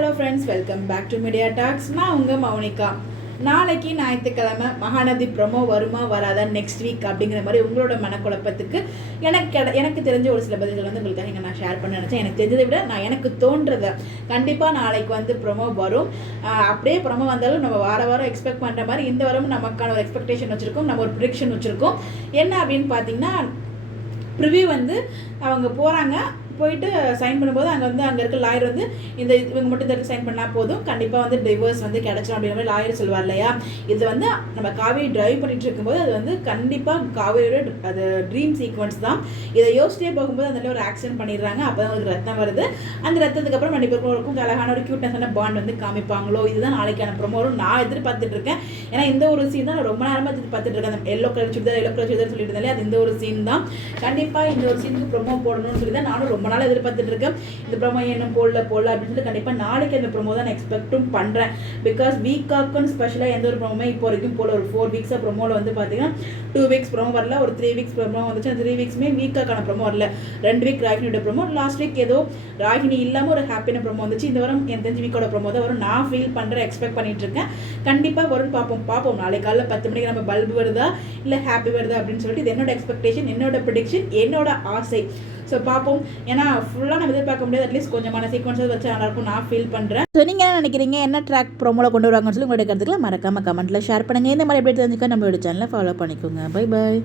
Hello friends, welcome back to media talks. நான் உங்கள் மௌனிகா. நாளைக்கு ஞாயிற்றுக்கிழமை மகாநதி ப்ரொமோ வருமா வராதா நெக்ஸ்ட் வீக் அப்படிங்கிற மாதிரி உங்களோட மனக்குழப்பத்துக்கு எனக்கு தெரிஞ்ச ஒரு சில பதில்கள் வந்து உங்களுக்காக இங்கே நான் ஷேர் பண்ண நினச்சேன். எனக்கு தெரிஞ்சதை விட எனக்கு தோன்றதை கண்டிப்பாக நாளைக்கு வந்து ப்ரொமோ வரும். அப்படியே ப்ரொமோ வந்தாலும் நம்ம வாரம் எக்ஸ்பெக்ட் பண்ணுற மாதிரி இந்த வாரமும் நமக்கான ஒரு எக்ஸ்பெக்டேஷன் வச்சுருக்கோம், நம்ம ஒரு ப்ரிடிக்ஷன் வச்சுருக்கோம். என்ன அப்படின்னு பார்த்தீங்கன்னா, ப்ரிவ்யூ வந்து அவங்க போகிறாங்க, போயிட்டு சைன் பண்ணும்போது அங்கே இருக்க லாயர் வந்து இவங்க மட்டும் இந்த சைன் பண்ணால் போதும், கண்டிப்பாக வந்து டிவோர்ஸ் வந்து கிடச்சிடும் அப்படிங்கிற மாதிரி லாயர் சொல்லுவார் இல்லையா. இது வந்து நம்ம காவேரி டிரைவ் பண்ணிட்டு இருக்கும்போது அது வந்து கண்டிப்பாக காவேரியோட அது ட்ரீம் சீக்வன்ஸ் தான். இதை யோசிச்சிட்டே போகும்போது அந்த ஒரு ஆக்சிடென்ட் பண்ணிடுறாங்க. அப்போ தான் ஒரு ரத்தம் வருது. அந்த ரத்தத்துக்கு அப்புறம் ரெண்டு அழகான ஒரு க்யூட்னஸான பாண்ட் வந்து காமிப்பாங்களோ. இதுதான் நாளைக்கான ப்ரொமோரும் நான் எதிர்பார்த்துட்டு இருக்கேன். ஏன்னா இந்த ஒரு சீன் தான் நான் ரொம்ப நேரமாக எதிர்பார்த்துட்டு இருக்கேன். அந்த எல்லோ கலர் சுடிதார் சொல்லிட்டு இருந்தாலே அது இந்த ஒரு சீன் தான். கண்டிப்பாக இந்த ஒரு சீனுக்கு ப்ரொமோ போடணும்னு சொல்லி தான் நானும் ரொம்ப நாள் எதிர்பார்த்துட்டு இருக்கேன். இந்த ப்ரொமோ என்ன போடல அப்படின்னு சொல்லி கண்டிப்பாக நாளைக்கு அந்த ப்ரொமோ தான் நான் எக்ஸ்பெக்டும் பண்ணுறேன். பிகாஸ் வீக்காக்குன்னு ஸ்பெஷலாக எந்த ஒரு ப்ரொமோமே இப்போ வரைக்கும் போல ஒரு 4 வீக்ஸாக ப்ரொமோவில் வந்து பார்த்தீங்கன்னா 2 வீக்ஸ் ப்ரொமோ வரல, ஒரு 3 வீக்ஸ் ப்ரொமோ வந்துச்சு. அந்த 3 வீக்ஸுமே வீக்காக்கான ப்ரொமோ வரல. 2 வீக் ராகினியோட ப்ரொமோ, லாஸ்ட் வீக் ஏதோ ராகினி இல்லாமல் ஒரு ஹாப்பியான ப்ரொமோ வந்துச்சு. இந்த வாரம் என் தெரிஞ்ச வீக்கோட ப்ரொமோ தான் வரும். நான் ஃபீல் பண்ணுறேன், எக்ஸ்பெக்ட் பண்ணிட்டு இருக்கேன். கண்டிப்பாக வரும், பார்ப்போம். நாளைக்கு காலைல 10 மணிக்கு நம்ம பல்பு வருதா இல்லை ஹாப்பி வருதா அப்படின்னு சொல்லிட்டு இது என்னோட எக்ஸ்பெக்டேஷன், என்னோட ப்ரிடிக்ஷன், என்னோட ஆசை. ஸோ பார்ப்போம். ஏன்னா ஃபுல்லாக நம்ம எதிர்பார்க்க முடியாது. அட்லீஸ்ட் கொஞ்சமான சீக்வன்ஸஸ் வச்சு நல்லாயிருக்கும் நான் ஃபீல் பண்ணுறேன். ஸோ நீங்கள் என்ன நினைக்கிறீங்க, என்ன ட்ராக் ப்ரோமோவில் கொண்டு வருவாங்கன்னு சொல்லி உங்களுடைய கருத்துக்களை மறக்காம கமெண்ட்டில் ஷேர் பண்ணுங்கள். இந்த மாதிரி எப்படி தெரிஞ்சுக்க நம்மளோட சேனலை ஃபாலோ பண்ணிக்கோங்க. Bye bye.